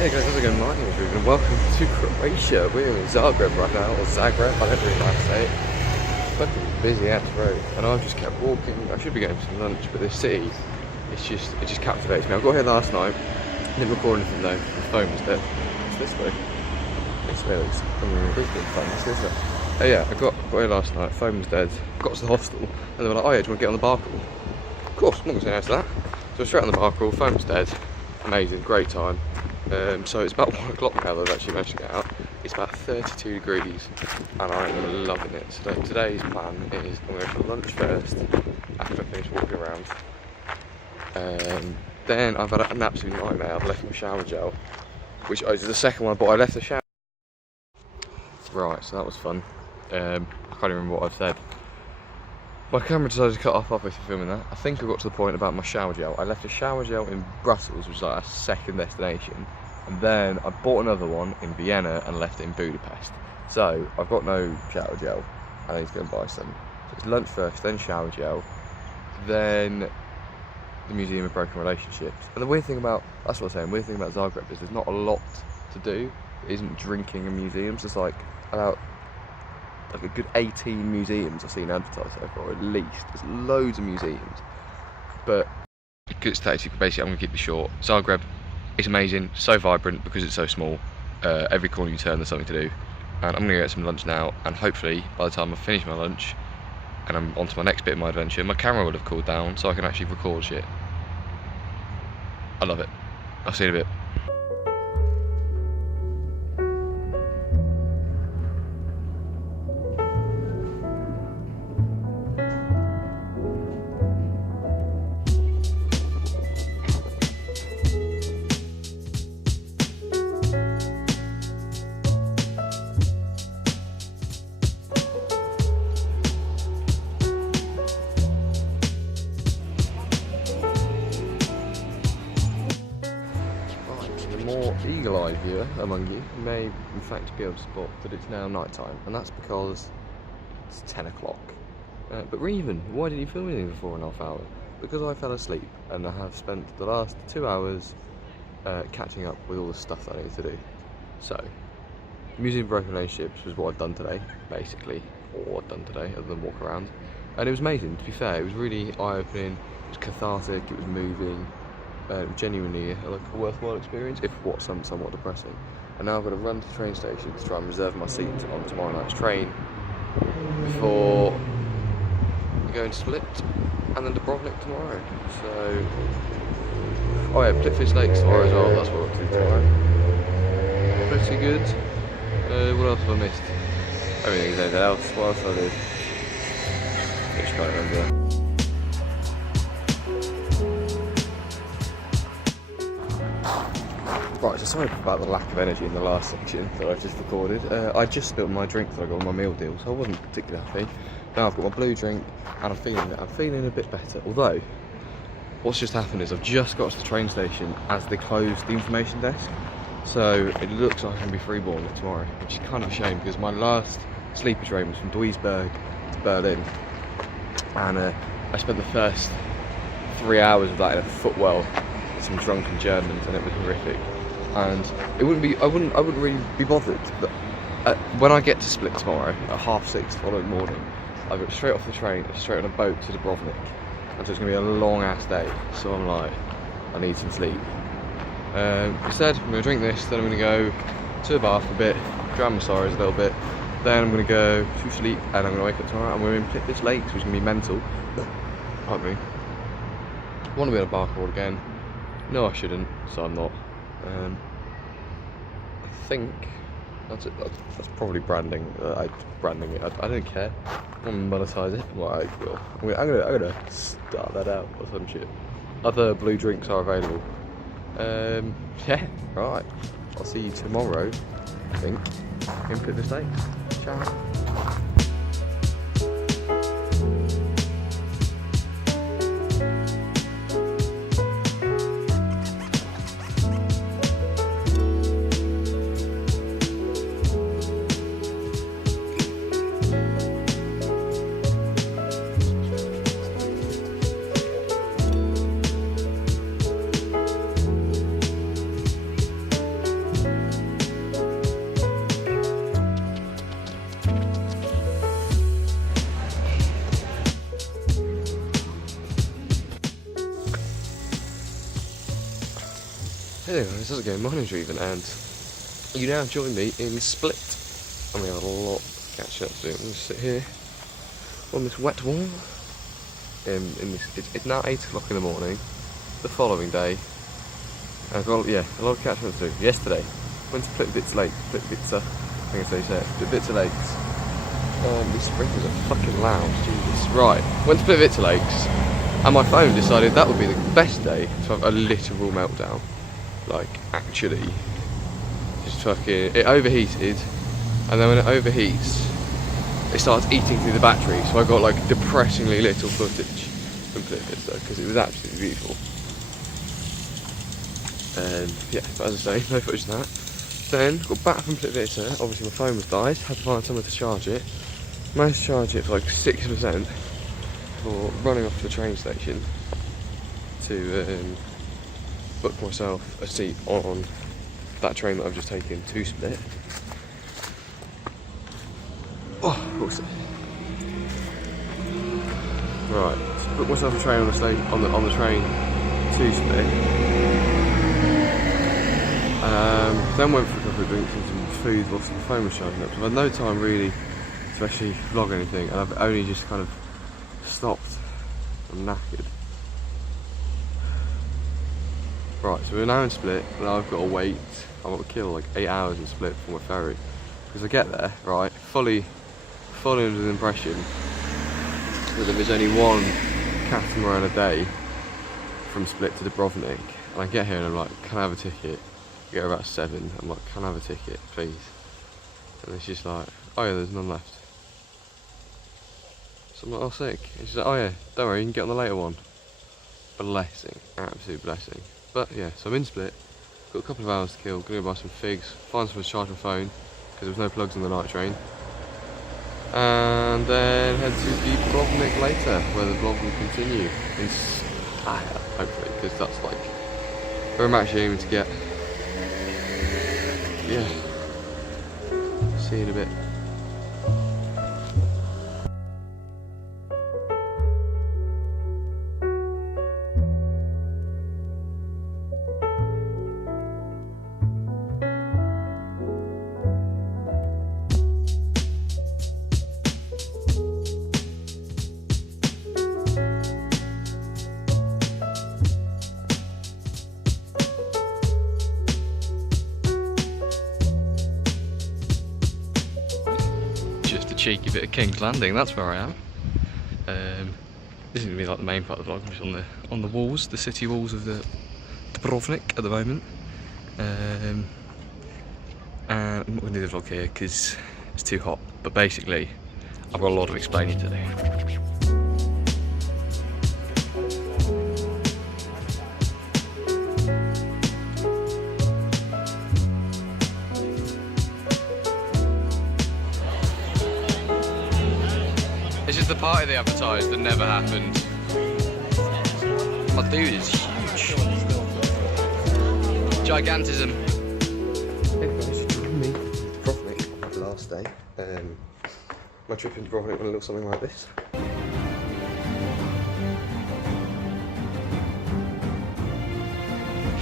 Hey guys, how's it going? My name is Rivan and welcome to Croatia. We're in Zagreb right now, or Zagreb, I don't really know how to say it. Fucking busy ass road, and I've just kept walking. I should be going for some lunch, but this city, it just captivates me. I got here last night, didn't record anything though, the phone was dead. It's this way. This way looks fun. It's this way. Oh yeah, I got here last night, phone was dead, got to the hostel, and they were like, oh yeah, do you want to get on the bar crawl? Of course, I'm not going to say no to that. So straight on the bar crawl, phone was dead, amazing, great time. So it's about 1 o'clock now that I've actually managed to get out. It's about 32 degrees and I'm loving it. So today's plan is I'm going to go for lunch first after I finish walking around. Then I've had an absolute nightmare. I've left my shower gel, which is the second one, but I left the shower. Right, so that was fun. I can't even remember what I've said. My camera decided to cut off halfway through filming that. I think I got to the point about my shower gel. I left a shower gel in Brussels, which is like our second destination, and then I bought another one in Vienna and left it in Budapest. So I've got no shower gel. I need to go and buy some. So it's lunch first, then shower gel, then the Museum of Broken Relationships. And the weird thing about, that's what I'm saying, weird thing about Zagreb is there's not a lot to do. It isn't drinking in museums. It's like about a good 18 museums I've seen advertised so far, at least. There's loads of museums, but because it's 30, basically I'm going to keep it short. Zagreb is amazing, so vibrant because it's so small. Every corner you turn there's something to do, and I'm going to get some lunch now, and hopefully by the time I finish my lunch and I'm on to my next bit of my adventure, my camera will have cooled down so I can actually record shit. I love it. I'll see you in a bit. More eagle-eyed viewer among you may in fact be able to spot that it's now night time, and that's because it's 10 o'clock. But Rivan, why didn't you film anything for 4.5 hours? Because I fell asleep and I have spent the last 2 hours catching up with all the stuff that I need to do. So, Museum of Broken Relationships was what I've done today, basically, or what I've done today other than walk around. And it was amazing, to be fair. It was really eye-opening, it was cathartic, it was moving. Genuinely like a worthwhile experience, if what somewhat depressing. And now I've got to run to the train station to try and reserve my seat on tomorrow night's train before going to Split and then Dubrovnik tomorrow. So, oh yeah, Plitvice Lake tomorrow as well. That's what we're up to tomorrow. Pretty good. What else have I missed? Everything's anything else. What else did I do? I just can't remember. Right, so sorry about the lack of energy in the last section that I've just recorded. I just spilled my drink that I got on my meal deal, so I wasn't particularly happy. Now I've got my blue drink and I'm feeling a bit better. Although, what's just happened is I've just got to the train station as they closed the information desk. So it looks like I'm going to be freeborn tomorrow, which is kind of a shame because my last sleeper train was from Duisburg to Berlin. And I spent the first 3 hours of that in a footwell with some drunken Germans, and it was horrific. And it wouldn't be, I wouldn't really be bothered. But when I get to Split tomorrow at 6:30 the following morning, I go straight off the train and straight on a boat to Dubrovnik, and so it's gonna be a long ass day. So I'm like, I need some sleep. Instead, I'm gonna drink this, then I'm gonna go to the bar for a bit, drown my sorrows a little bit, then I'm gonna go to sleep, and I'm gonna wake up tomorrow, and we're in Plitvice Lake, which is gonna be mental. Pardon me. Want to be on a bar crawl again? No, I shouldn't, so I'm not. I think that's it. That's probably branding. Branding it. I don't care. I want to monetize it. Well, I will. I'm gonna start that out or some shit. Other blue drinks are available. Yeah. Right. I'll see you tomorrow. I think in Plitvice Lake. Ciao. Anyways, how's it going? My name's Rivan, and you now join me in Split. And we have a lot to catch up to. I'm going to sit here on this wet wall. It's now 8 o'clock in the morning, the following day. I've got, a lot of catching up to do. Yesterday, went to Split Bits Lake, I think that's how you say it, Split Bits of Lakes. These sprinklers are fucking loud, Jesus. Right, went to Split Bits of Lakes, and my phone decided that would be the best day to have a literal meltdown. Like, actually, just fucking, it overheated, and then when it overheats, it starts eating through the battery, so I got like depressingly little footage from Split Bits though, because it was absolutely beautiful. Yeah, but as I say, no footage of that. Then, got back from Split Bits, obviously my phone was died, had to find somewhere to charge it. Managed to charge it for like 6% for running off to the train station to book myself a seat on that train that I've just taken to Split. Oh, what's it? Right, so book myself a train on the train to Split. Then went for a couple of drinks and some food whilst the phone was charging up. So I've had no time really to actually vlog anything, and I've only just kind of stopped. I'm knackered. Right, so we're now in Split, and I've got to wait. I've got to kill like 8 hours in Split for my ferry. Because I get there, right, fully under the impression that there is only one catamaran a day from Split to Dubrovnik. And I get here and I'm like, can I have a ticket? I get about 7, I'm like, can I have a ticket, please? And it's just like, oh yeah, there's none left. So I'm like, oh sick. And she's like, oh yeah, don't worry, you can get on the later one. Blessing, absolute blessing. But yeah, so I'm in Split, got a couple of hours to kill, gonna go buy some figs, find somewhere to charge my phone, because there was no plugs on the night train. And then head to Dubrovnik later, where the vlog will continue. Hopefully, because that's like where I'm actually aiming to get. Yeah. See you in a bit. Cheeky bit of King's Landing, that's where I am. This is going to be like the main part of the vlog. I'm just on the walls, the city walls of the Dubrovnik at the moment. And I'm not going to do the vlog here because it's too hot, but basically I've got a lot of explaining to do. This is the party they advertised that never happened. My dude is huge. Gigantism. Hey guys, join me in Dubrovnik on the last day. My trip in Dubrovnik went a little something like this.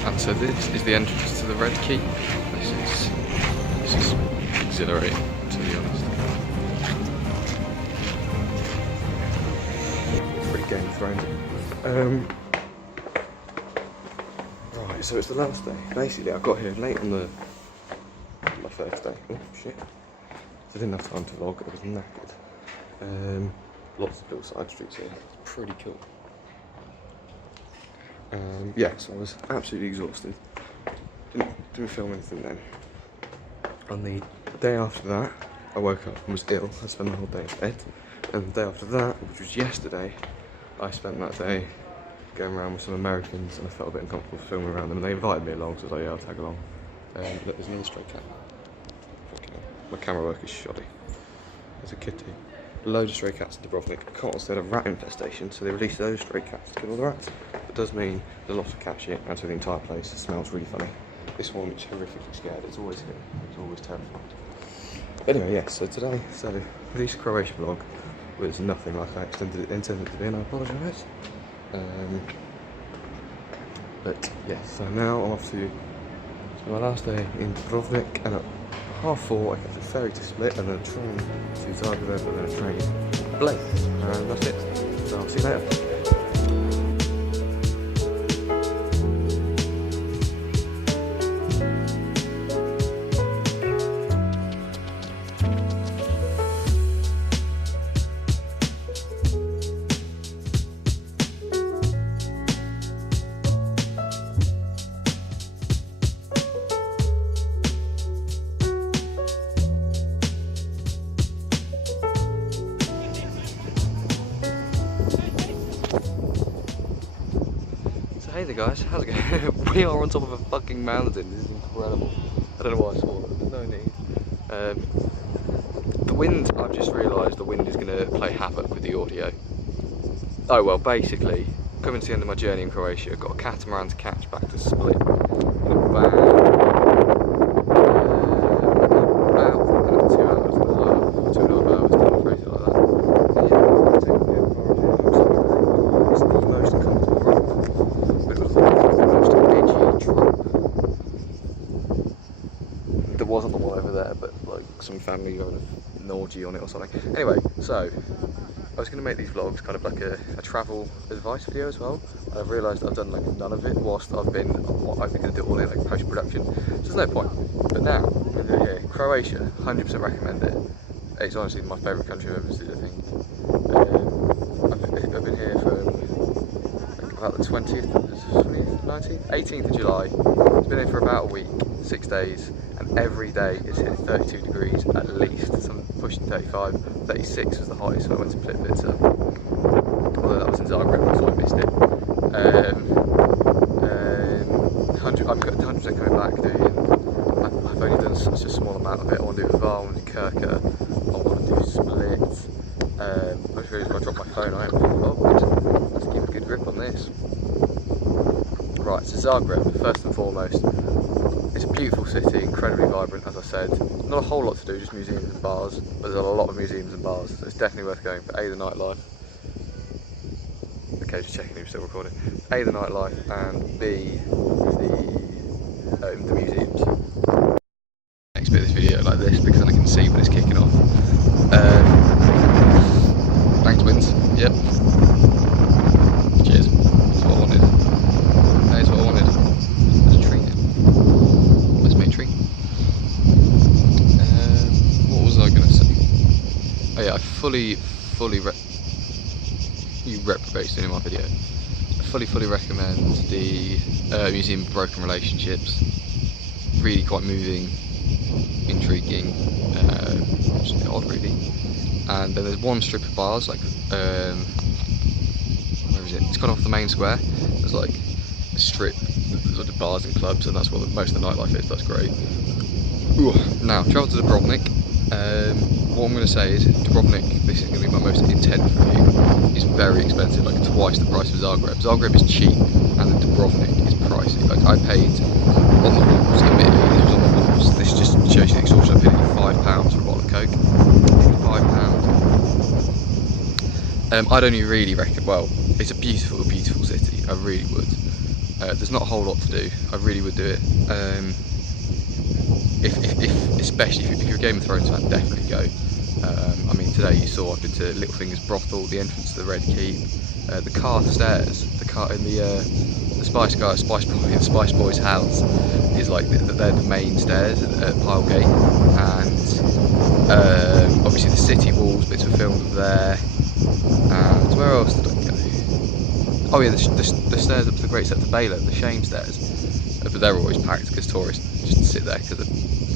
And so this is the entrance to the Red Keep. This is exhilarating, to be honest. Game of Thrones. Right, so it's the last day. Basically, I got here late on my first day. Oh shit! So I didn't have time to vlog. I was knackered. Lots of little side streets here. It's pretty cool. Yeah, so I was absolutely exhausted. Didn't film anything then. On the day after that, I woke up and was ill. I spent the whole day in bed. And the day after that, which was yesterday, I spent that day going around with some Americans, and I felt a bit uncomfortable filming around them, and they invited me along, so I was like, yeah, I'll tag along. Look, there's another stray cat. Fucking hell. My camera work is shoddy. There's a kitty. Loads of stray cats in Dubrovnik. Of course, they had a rat infestation, so they released those stray cats to kill all the rats. It does mean there's a lot of cat shit out of the entire place. It smells really funny. This one is horrifically scared. It's always here. It's always terrified. Anyway, yeah, so today, this Croatia vlog was nothing like I intended it to be, and I apologise. But yeah, so now I'm off to my last day in Dubrovnik, and at 4:30 I catch a ferry to Split, and then a train to Zagreb, and then a train to Bled, and that's it. So I'll see you later. Hey there guys, how's it going? We are on top of a fucking mountain, this is incredible. I don't know why I swore that, there's no need. The wind, I've just realised the wind is going to play havoc with the audio. Oh well, basically, coming to the end of my journey in Croatia, I've got a catamaran to catch back to Split in about 2 hours and a half, or 2.5 hours, something crazy like that. So yeah, taking the end it's the most uncomfortable ride. But it was the most edgy drop. There wasn't the one over there, but like some family having an orgy on it or something. Anyway, so I was going to make these vlogs kind of like a travel advice video as well. I've realised I've done like none of it whilst I've been going to do it all in like post-production, so there's no point. But now, I'm going to do it here. Croatia, 100% recommend it. It's honestly my favourite country I've ever visited, I think. I've been here from about the 20th, 19th, 18th of July. It's been here for about a week, 6 days, and every day it's hit 32 degrees at least, some pushing 35, 36 was the highest when I went to Plitvice, although that was in Zagreb, so I missed it. I'm 100% coming back doing, I've only done such a small amount of it. I want to do Rivan, I want to do Kirka, I want to do Split. I just realised if I drop my phone I am fucked. Let's keep a good grip on this. Right, so Zagreb, first and foremost. It's a beautiful city, incredibly vibrant, as I said. Not a whole lot to do, just museums and bars, but there's a lot of museums and bars, so it's definitely worth going for A, the nightlife. Okay, just checking if we're still recording. A, the nightlife, and B, the museums. Next bit of this video like this, because then I can see when it's kicking off. Thanks, winds. Yep. Cheers. That's what I wanted. That is what I wanted. There's a tree here. Let's make a tree. What was I going to say? Oh yeah, I fully reprobate in my video. I fully recommend the Museum of Broken Relationships. Really quite moving, intriguing, just a bit odd really. And then there's one strip of bars, like, where is it? It's kind of off the main square. There's like a strip, there's sort of bars and clubs, and that's what most of the nightlife is. That's great. Ooh. Now, travel to Dubrovnik. What I'm going to say is, Dubrovnik, this is going to be my most intense review, is very expensive, like twice the price of Zagreb. Zagreb is cheap, and Dubrovnik is pricey. Like, I paid on the walls, admittedly, this was on the walls, this just shows you the extortion. I paid £5 for a bottle of Coke. £5. I'd only really reckon, well, it's a beautiful city, I really would. There's not a whole lot to do, I really would do it. Especially if you're a Game of Thrones fan, definitely go. I mean, today you saw I've been to Littlefinger's brothel, the entrance to the Red Keep, the car stairs, the car in the Spice Boy's house is like they're the main stairs at Pilegate, and obviously the city walls bits were filmed there. And where else did I go? Oh yeah, the stairs up to the Great Step to Baylor, the Shame stairs, but they're always packed because tourists just sit there because they're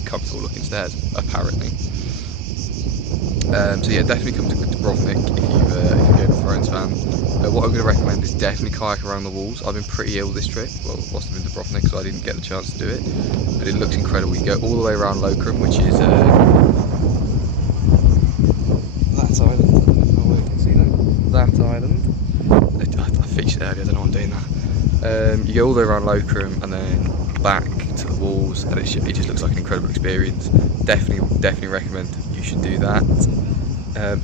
comfortable looking stairs, apparently. So yeah, definitely come to Dubrovnik if you're a Game of Thrones fan. What I'm going to recommend is definitely kayak around the walls. I've been pretty ill this trip, well, whilst I've been to Dubrovnik, so I didn't get the chance to do it. But it looks incredible. You go all the way around Lokrum, which is that island. I don't know if you can see that. That island. I fixed it earlier, I don't know why I'm doing that. You go all the way around Lokrum and then back to the walls, and it just looks like an incredible experience. Definitely recommend you should do that.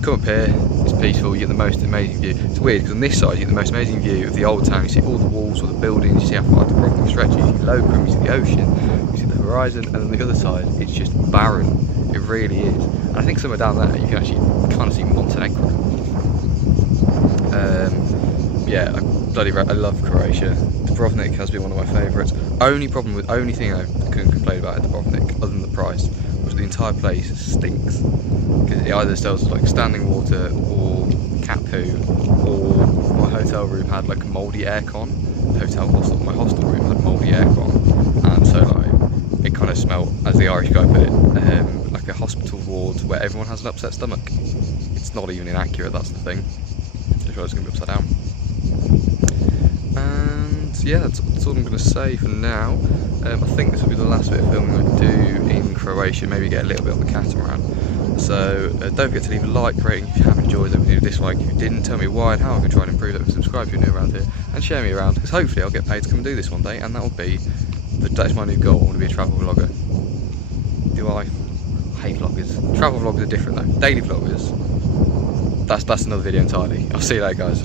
Come up here, it's peaceful, you get the most amazing view. It's weird because on this side you get the most amazing view of the old town. You see all the walls, all the buildings, you see how far Dubrovnik stretches, you see Lokrum, you see the ocean, you see the horizon, and on the other side it's just barren. It really is. And I think somewhere down there you can actually kind of see Montenegro. Yeah, I love Croatia. Dubrovnik has been one of my favourites. Only thing I couldn't complain about at Dubrovnik, other than the price, was the entire place stinks. Because it either sells like standing water or cat poo, or my hotel room had like mouldy aircon. My hostel room had mouldy aircon, and so like it kind of smelled, as the Irish guy put it, like a hospital ward where everyone has an upset stomach. It's not even inaccurate. That's the thing. I sure it's going to be upside down. And yeah, that's all I'm going to say for now. I think this will be the last bit of filming I do in Croatia, maybe get a little bit on the catamaran. So don't forget to leave a like, rating if you have enjoyed it, leave a dislike if you didn't, tell me why and how I can try and improve it, subscribe if you're new around here, and share me around, because hopefully I'll get paid to come and do this one day, and that's my new goal. I want to be a travel vlogger. Do I? Hate vloggers. Travel vloggers are different though. Daily vloggers, that's another video entirely. I'll see you later, guys.